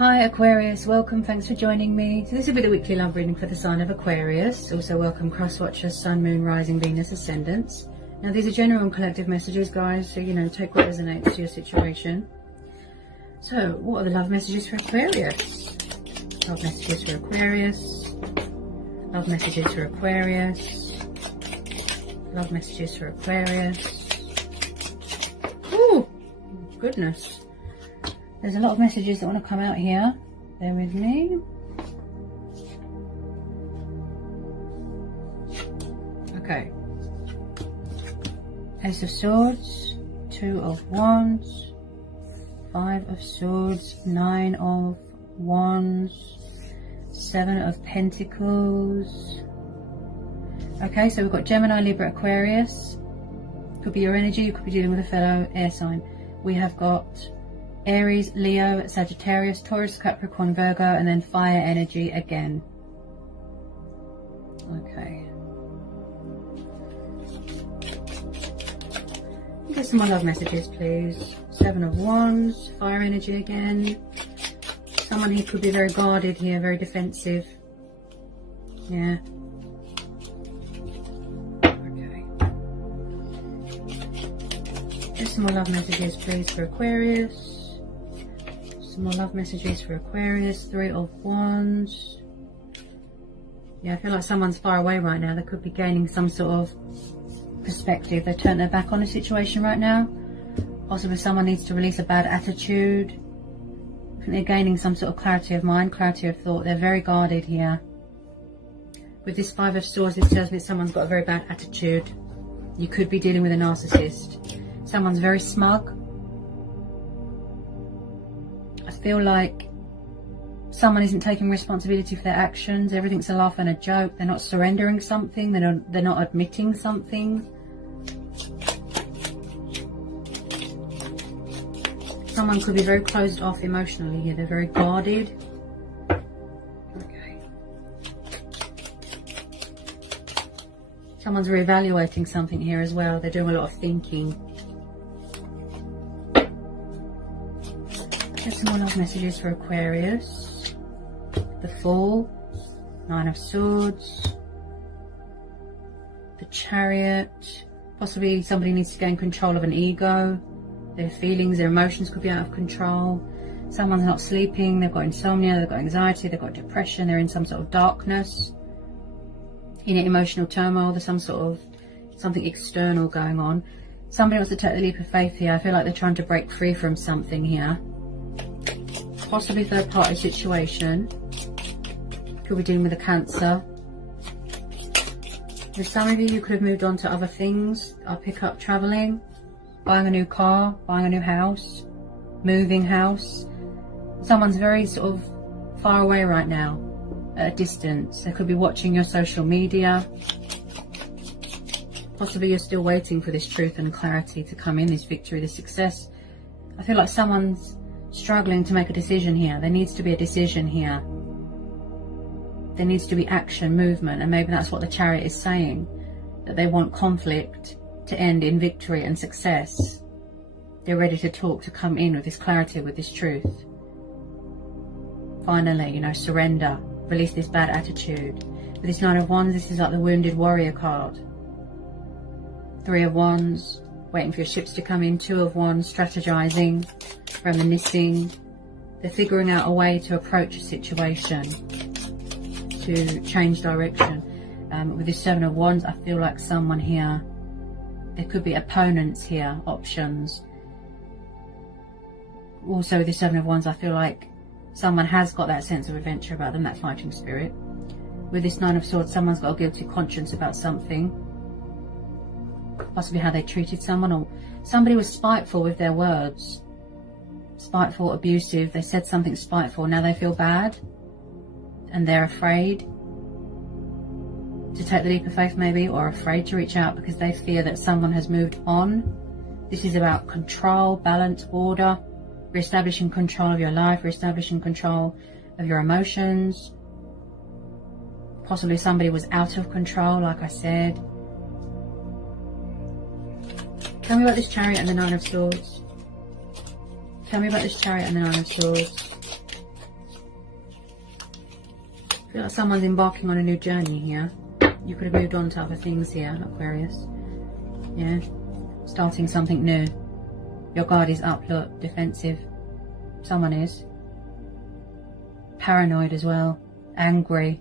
Hi Aquarius, welcome, thanks for joining me. So this will be the weekly love reading for the sign of Aquarius. Also welcome cross watchers, Sun, Moon, Rising, Venus, Ascendants. Now these are general and collective messages, guys, so take what resonates to your situation. So what are the love messages for Aquarius? Love messages for Aquarius. Love messages for Aquarius. Love messages for Aquarius. Oh, goodness. There's a lot of messages that want to come out here. Bear with me. Okay. Ace of Swords, Two of Wands, Five of Swords, Nine of Wands, Seven of Pentacles. Okay, so we've got Gemini, Libra, Aquarius. Could be your energy, you could be dealing with a fellow air sign. We have got Aries, Leo, Sagittarius, Taurus, Capricorn, Virgo, and then fire energy again. Okay. Get some more love messages, please. Seven of Wands, fire energy again. Someone who could be very guarded here, very defensive. Yeah. Okay. Get some more love messages, please, for Aquarius. Some more love messages for Aquarius. Three of Wands. Yeah, I feel like someone's far away right now. They could be gaining some sort of perspective. They've turned their back on the situation right now. Possibly someone needs to release a bad attitude. I think they're gaining some sort of clarity of mind, clarity of thought. They're very guarded here. With this Five of Swords, this tells me that someone's got a very bad attitude. You could be dealing with a narcissist. Someone's very smug. I feel like someone isn't taking responsibility for their actions. Everything's a laugh and a joke. They're not surrendering something. They're not admitting something. Someone could be very closed off emotionally here. They're very guarded. Okay. Someone's reevaluating something here as well. They're doing a lot of thinking. Get some more love messages for Aquarius. The Fool, Nine of Swords, the Chariot. Possibly somebody needs to gain control of an ego. Their feelings, their emotions could be out of control. Someone's not sleeping, they've got insomnia, they've got anxiety, they've got depression, they're in some sort of darkness, in emotional turmoil. There's some sort of something external going on. Somebody wants to take the leap of faith here. I feel like they're trying to break free from something here. Possibly third party situation. Could be dealing with a Cancer. For some of you, you could have moved on to other things. I'll pick up traveling, buying a new car, buying a new house, moving house. Someone's very sort of far away right now, at a distance. They could be watching your social media. Possibly you're still waiting for this truth and clarity to come in, this victory, this success. I feel like someone's struggling to make a decision here. There needs to be a decision here. There needs to be action, movement, and maybe that's what the Chariot is saying, that they want conflict to end in victory and success. They're ready to talk, to come in with this clarity, with this truth. Finally, surrender, release this bad attitude. With this Nine of Wands, this is like the wounded warrior card. Three of Wands, waiting for your ships to come in. Two of Wands, strategizing, reminiscing. They're figuring out a way to approach a situation, to change direction. With this Seven of Wands, I feel like someone here, there could be opponents here, options. Also with this Seven of Wands, I feel like someone has got that sense of adventure about them, that fighting spirit. With this Nine of Swords, someone's got a guilty conscience about something. Possibly how they treated someone, or somebody was spiteful with their words. Spiteful, abusive. They said something spiteful. Now they feel bad and they're afraid to take the leap of faith maybe, or afraid to reach out because they fear that someone has moved on. This is about control, balance, order, reestablishing control of your life, reestablishing control of your emotions. Possibly somebody was out of control, like I said. Tell me about this Chariot and the Nine of Swords. Tell me about this Chariot and the Nine of Swords. I feel like someone's embarking on a new journey here. You could have moved on to other things here, Aquarius. Yeah. Starting something new. Your guard is up, look, defensive. Someone is. Paranoid as well. Angry.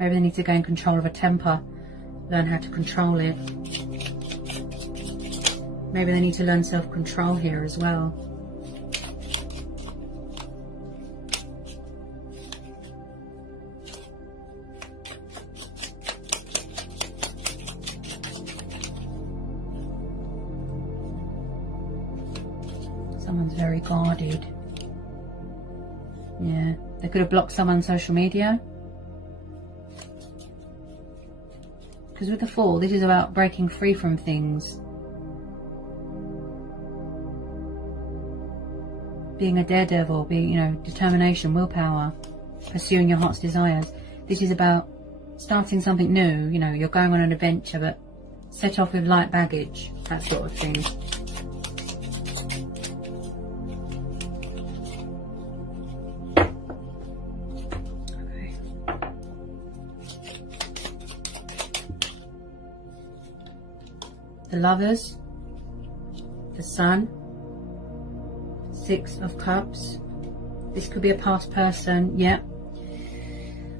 Maybe they need to gain control of a temper. Learn how to control it. Maybe they need to learn self-control here as well. Someone's very guarded. Yeah, they could have blocked someone on social media. Because with the Fool, this is about breaking free from things. Being a daredevil, being, you know, determination, willpower, pursuing your heart's desires. This is about starting something new, you know, you're going on an adventure, but set off with light baggage, that sort of thing. Okay. The Lovers, the Sun, Six of Cups. This could be a past person, yeah.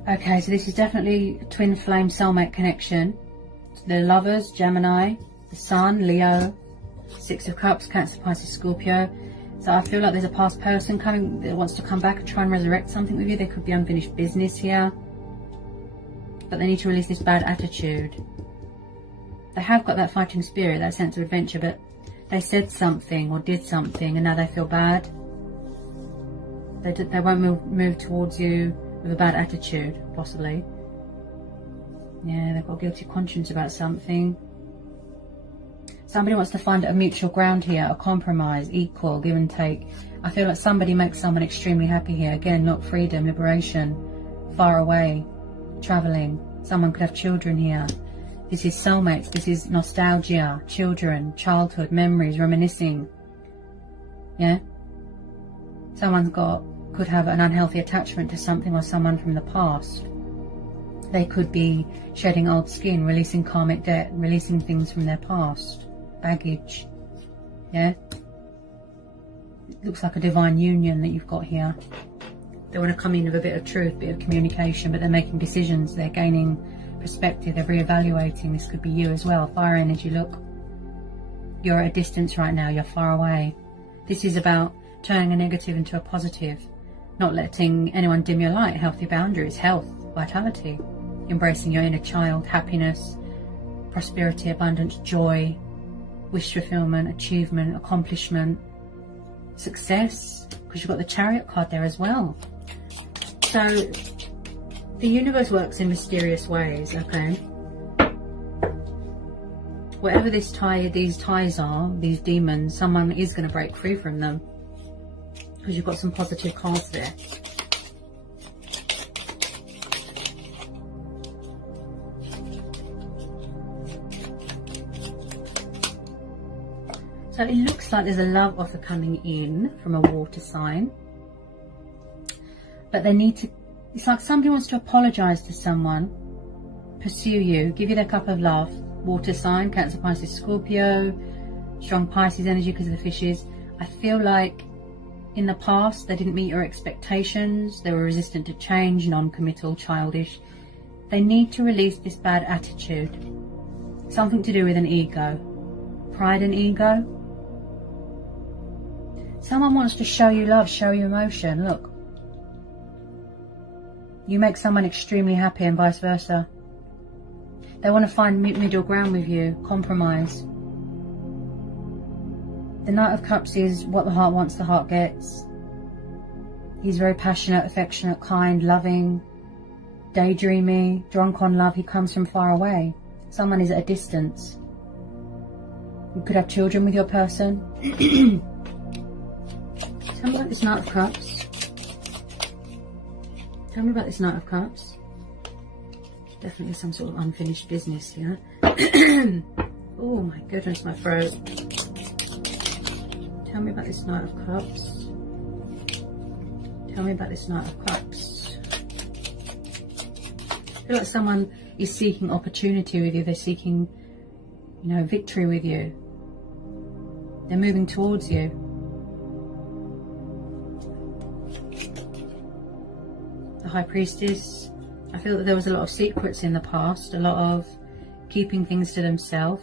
Okay, so this is definitely a twin flame soulmate connection. The Lovers, Gemini, the Sun, Leo, Six of Cups, Cancer, Pisces, Scorpio. So I feel like there's a past person coming that wants to come back and try and resurrect something with you. There could be unfinished business here. But they need to release this bad attitude. They have got that fighting spirit, that sense of adventure, but they said something or did something and now they feel bad. They won't move towards you with a bad attitude, possibly. Yeah, they've got a guilty conscience about something. Somebody wants to find a mutual ground here, a compromise, equal, give and take. I feel like somebody makes someone extremely happy here. Again, not freedom, liberation, far away, travelling. Someone could have children here. This is soulmates, this is nostalgia, children, childhood, memories, reminiscing. Yeah? Someone's could have an unhealthy attachment to something or someone from the past. They could be shedding old skin, releasing karmic debt, releasing things from their past. Baggage. Yeah? It looks like a divine union that you've got here. They want to come in with a bit of truth, a bit of communication, but they're making decisions, they're gaining perspective, they're re-evaluating. This could be you as well. Fire energy, look. You're at a distance right now, you're far away. This is about turning a negative into a positive, not letting anyone dim your light. Healthy boundaries, health, vitality, embracing your inner child, happiness, prosperity, abundance, joy, wish fulfillment, achievement, accomplishment, success, because you've got the Chariot card there as well. So the universe works in mysterious ways, okay? Whatever these ties are, these demons, someone is going to break free from them. Because you've got some positive cards there. So it looks like there's a love offer coming in from a water sign. But they need to, it's like somebody wants to apologise to someone, pursue you, give you their cup of love. Water sign, Cancer, Pisces, Scorpio, strong Pisces energy because of the fishes. I feel like in the past they didn't meet your expectations, they were resistant to change, non-committal, childish. They need to release this bad attitude. Something to do with an ego. Pride and ego. Someone wants to show you love, show you emotion. Look. You make someone extremely happy and vice versa. They want to find middle ground with you, compromise. The Knight of Cups is what the heart wants, the heart gets. He's very passionate, affectionate, kind, loving, daydreamy, drunk on love. He comes from far away. Someone is at a distance. You could have children with your person. Tell me about this Knight of Cups. Tell me about this Knight of Cups. Definitely some sort of unfinished business here. Oh my goodness, my throat. Tell me about this Knight of Cups. Tell me about this Knight of Cups. feel like someone is seeking opportunity with you. They're seeking, you know, victory with you. They're moving towards you. The High Priestess. I feel that there was a lot of secrets in the past, a lot of keeping things to themselves.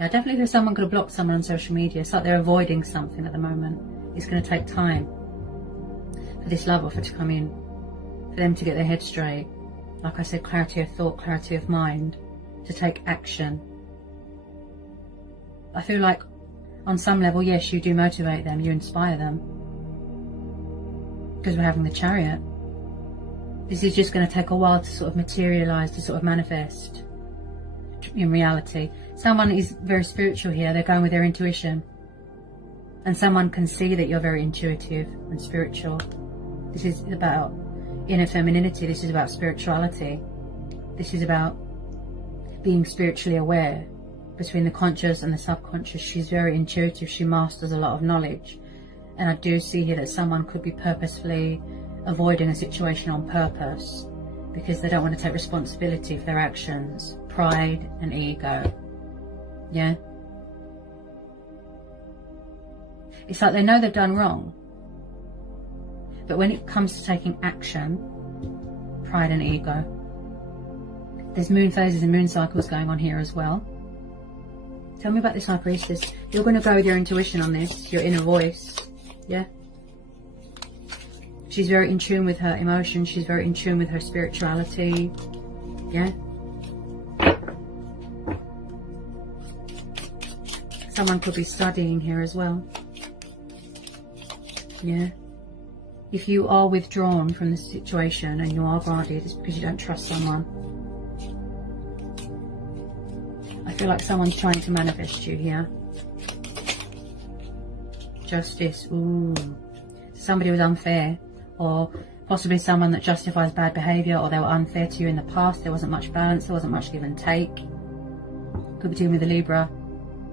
Yeah, definitely if someone could have blocked someone on social media. It's like they're avoiding something at the moment. It's going to take time for this love offer to come in, for them to get their head straight. Like I said, clarity of thought, clarity of mind, to take action. I feel like on some level, yes, you do motivate them, you inspire them. Because we're having the Chariot. This is just going to take a while to sort of materialise, to sort of manifest in reality. Someone is very spiritual here. They're going with their intuition. And someone can see that you're very intuitive and spiritual. This is about inner femininity. This is about spirituality. This is about being spiritually aware between the conscious and the subconscious. She's very intuitive. She masters a lot of knowledge. And I do see here that someone could be purposefully avoiding a situation on purpose because they don't want to take responsibility for their actions. Pride and ego. Yeah? It's like they know they've done wrong. But when it comes to taking action, pride and ego. There's moon phases and moon cycles going on here as well. Tell me about this High Priestess. You're going to go with your intuition on this, your inner voice. Yeah? She's very in tune with her emotions. She's very in tune with her spirituality. Yeah? Someone could be studying here as well. Yeah? If you are withdrawn from the situation and you are guarded, it's because you don't trust someone. I feel like someone's trying to manifest you here. Justice. Ooh. Somebody was unfair. Or possibly someone that justifies bad behaviour, or they were unfair to you in the past. There wasn't much balance. There wasn't much give and take. Could be dealing with a Libra.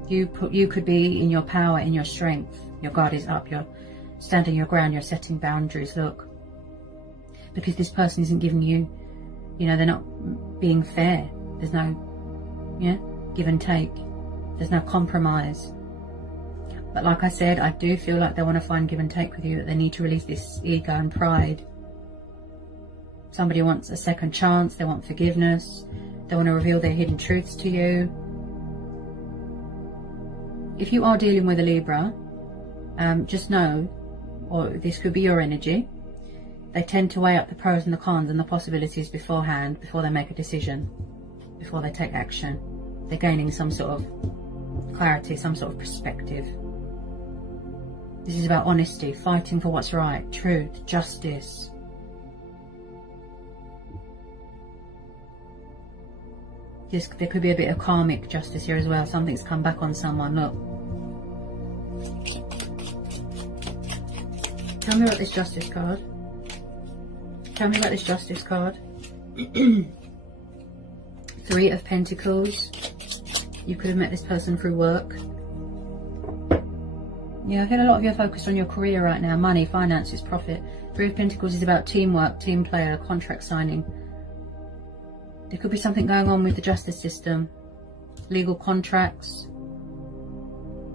You could be in your power, in your strength. Your guard is up. You're standing your ground. You're setting boundaries. Look. Because this person isn't giving you, you know, they're not being fair. There's no, yeah, give and take. There's no compromise. But like I said, I do feel like they want to find give and take with you, that they need to release this ego and pride. Somebody wants a second chance, they want forgiveness, they want to reveal their hidden truths to you. If you are dealing with a Libra, just know, or this could be your energy, they tend to weigh up the pros and the cons and the possibilities beforehand, before they make a decision, before they take action. They're gaining some sort of clarity, some sort of perspective. This is about honesty, fighting for what's right, truth, justice. There could be a bit of karmic justice here as well. Something's come back on someone. Look. Tell me about this Justice card. Tell me about this Justice card. 3 of Pentacles. You could have met this person through work. Yeah, I feel a lot of you are focused on your career right now. Money, finances, profit. 3 of Pentacles is about teamwork, team player, contract signing. There could be something going on with the justice system. Legal contracts.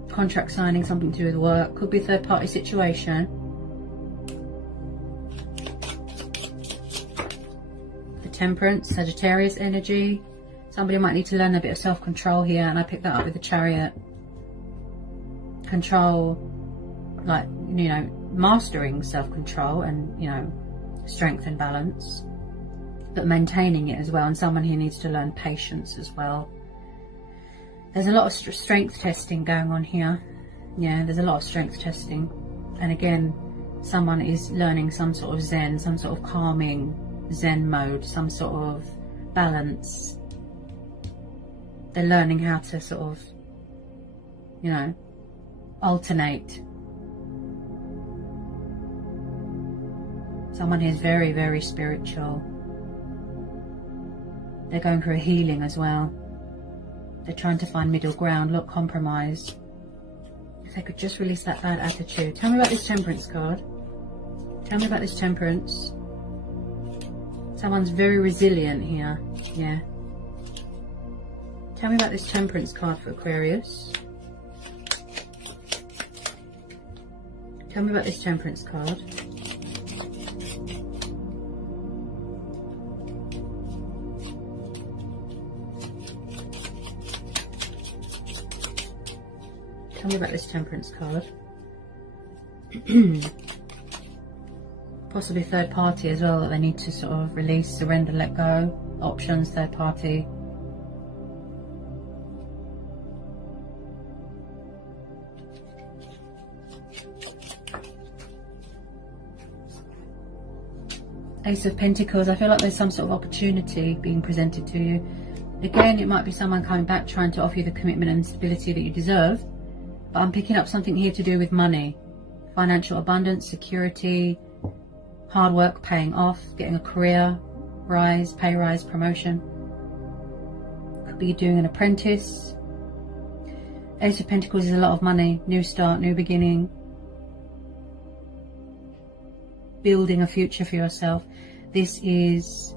Contract signing, something to do with work. Could be a third party situation. The Temperance, Sagittarius energy. Somebody might need to learn a bit of self-control here, and I picked that up with the Chariot. Control, like, you know, mastering self-control and, you know, strength and balance, but maintaining it as well. And someone here needs to learn patience as well. There's a lot of strength testing going on here. Yeah, there's a lot of strength testing. And again, someone is learning some sort of Zen, some sort of calming Zen mode, some sort of balance. They're learning how to sort of, you know, alternate. Someone here is very, very spiritual. They're going through a healing as well. They're trying to find middle ground. Look, compromise. If they could just release that bad attitude. Tell me about this Temperance card. Tell me about this Temperance. Someone's very resilient here. Yeah. Tell me about this Temperance card for Aquarius. Tell me about this Temperance card. Tell me about this Temperance card. Possibly third party as well, that they need to sort of release, surrender, let go. Options, third party. Ace of Pentacles. I feel like there's some sort of opportunity being presented to you. Again, it might be someone coming back trying to offer you the commitment and stability that you deserve. But I'm picking up something here to do with money. Financial abundance, security, hard work paying off, getting a career rise, pay rise, promotion. Could be doing an apprentice. Ace of Pentacles is a lot of money, new start, new beginning. Building a future for yourself. This is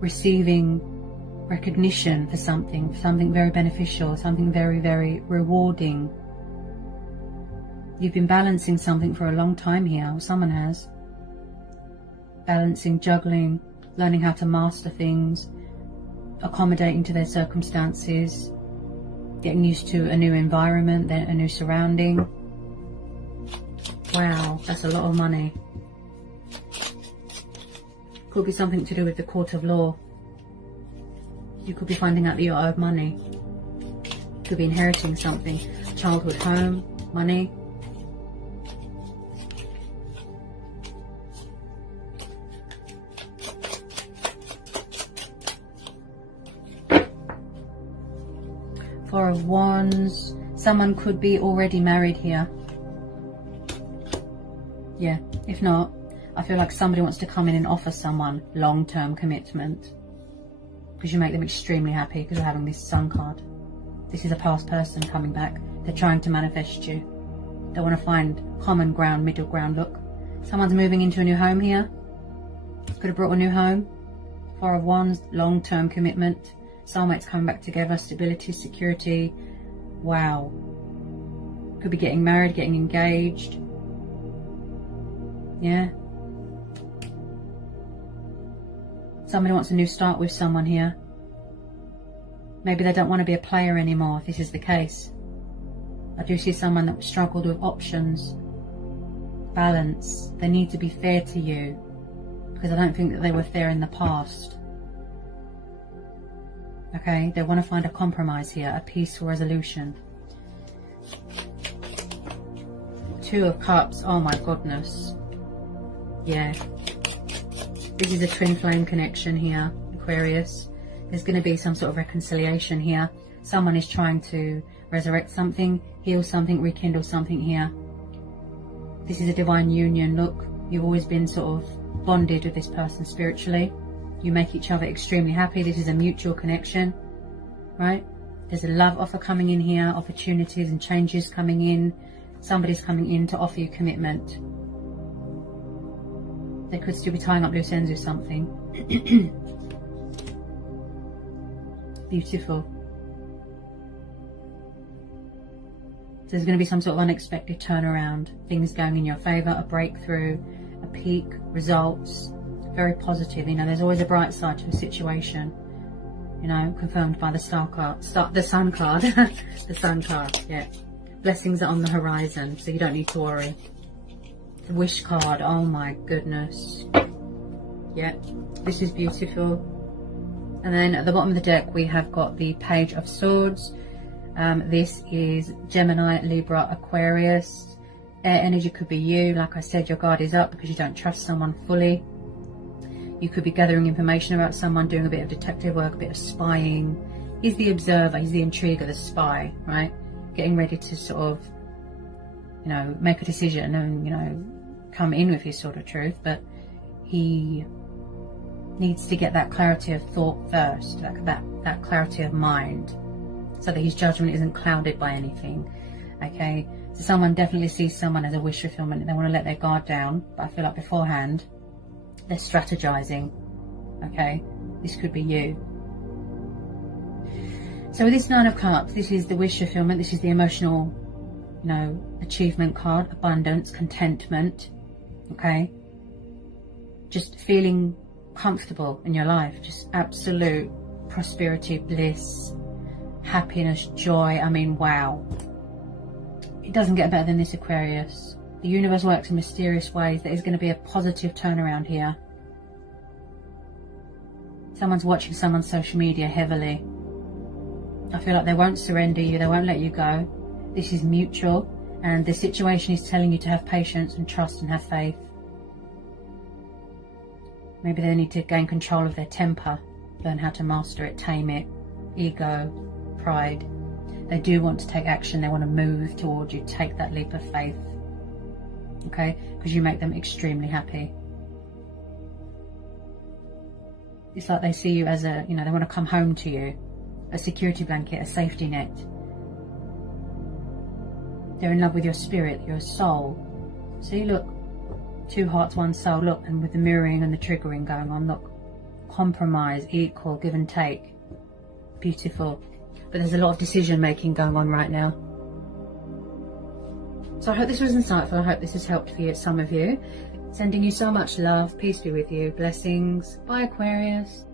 receiving recognition for something very beneficial, something very, very rewarding. You've been balancing something for a long time here, or someone has. Balancing, juggling, learning how to master things, accommodating to their circumstances, getting used to a new environment, a new surrounding. Wow, that's a lot of money. Could be something to do with the court of law. You could be finding out that you're owed money. Could be inheriting something. Childhood home, money. Four of Wands. Someone could be already married here. Yeah, if not, I feel like somebody wants to come in and offer someone long-term commitment. Because you make them extremely happy because you're having this Sun card. This is a past person coming back. They're trying to manifest you. They want to find common ground, middle ground. Look, someone's moving into a new home here. Could have brought a new home. Four of Wands, long-term commitment. Soulmates coming back together, stability, security. Wow. Could be getting married, getting engaged. Yeah. Somebody wants a new start with someone here. Maybe they don't want to be a player anymore, if this is the case. I do see someone that struggled with options. Balance. They need to be fair to you. Because I don't think that they were fair in the past. Okay, they want to find a compromise here, a peaceful resolution. Two of Cups, oh my goodness. Yeah. This is a twin flame connection here, Aquarius. There's going to be some sort of reconciliation here. Someone is trying to resurrect something, heal something, rekindle something here. This is a divine union. Look, you've always been sort of bonded with this person spiritually. You make each other extremely happy. This is a mutual connection, right? There's a love offer coming in here, opportunities and changes coming in. Somebody's coming in to offer you commitment. They could still be tying up loose ends with something. Beautiful. There's going to be some sort of unexpected turnaround. Things going in your favour, a breakthrough, a peak, results. Very positive. You know, there's always a bright side to a situation. You know, confirmed by the Sun card. The Sun card, yeah. Blessings are on the horizon, so you don't need to worry. The Wish card, oh my goodness. Yeah, this is beautiful. And then at the bottom of the deck we have got the Page of Swords. This is Gemini, Libra, Aquarius. Air energy could be you. Like I said, your guard is up because you don't trust someone fully. You could be gathering information about someone, doing a bit of detective work, a bit of spying. He's the observer, he's the intriguer, the spy, right? Getting ready to sort of, you know, make a decision and, you know, come in with his sort of truth, but he needs to get that clarity of thought first, like that clarity of mind, so that his judgment isn't clouded by anything. Okay, so someone definitely sees someone as a wish fulfillment and they want to let their guard down, but I feel like beforehand they're strategizing. Okay, this could be you. So with this Nine of Cups, this is the wish fulfillment. This is the emotional, you know, achievement card, abundance, contentment. Okay, just feeling comfortable in your life, just absolute prosperity, bliss, happiness, joy. I mean, wow. It doesn't get better than this, Aquarius. The universe works in mysterious ways. There is going to be a positive turnaround here. Someone's watching someone's social media heavily. I feel like they won't surrender you. They won't let you go. This is mutual, and the situation is telling you to have patience and trust and have faith. Maybe they need to gain control of their temper, learn how to master it, tame it. Ego, pride. They do want to take action. They want to move towards you. Take that leap of faith. Okay? Because you make them extremely happy. It's like they see you as a, you know, they want to come home to you. A security blanket, a safety net. They're in love with your spirit, your soul. See, look. 2 hearts, 1 soul. Look, and with the mirroring and the triggering going on, look. Compromise, equal, give and take. Beautiful. But there's a lot of decision making going on right now. So I hope this was insightful. I hope this has helped for you, some of you. Sending you so much love. Peace be with you. Blessings. Bye, Aquarius.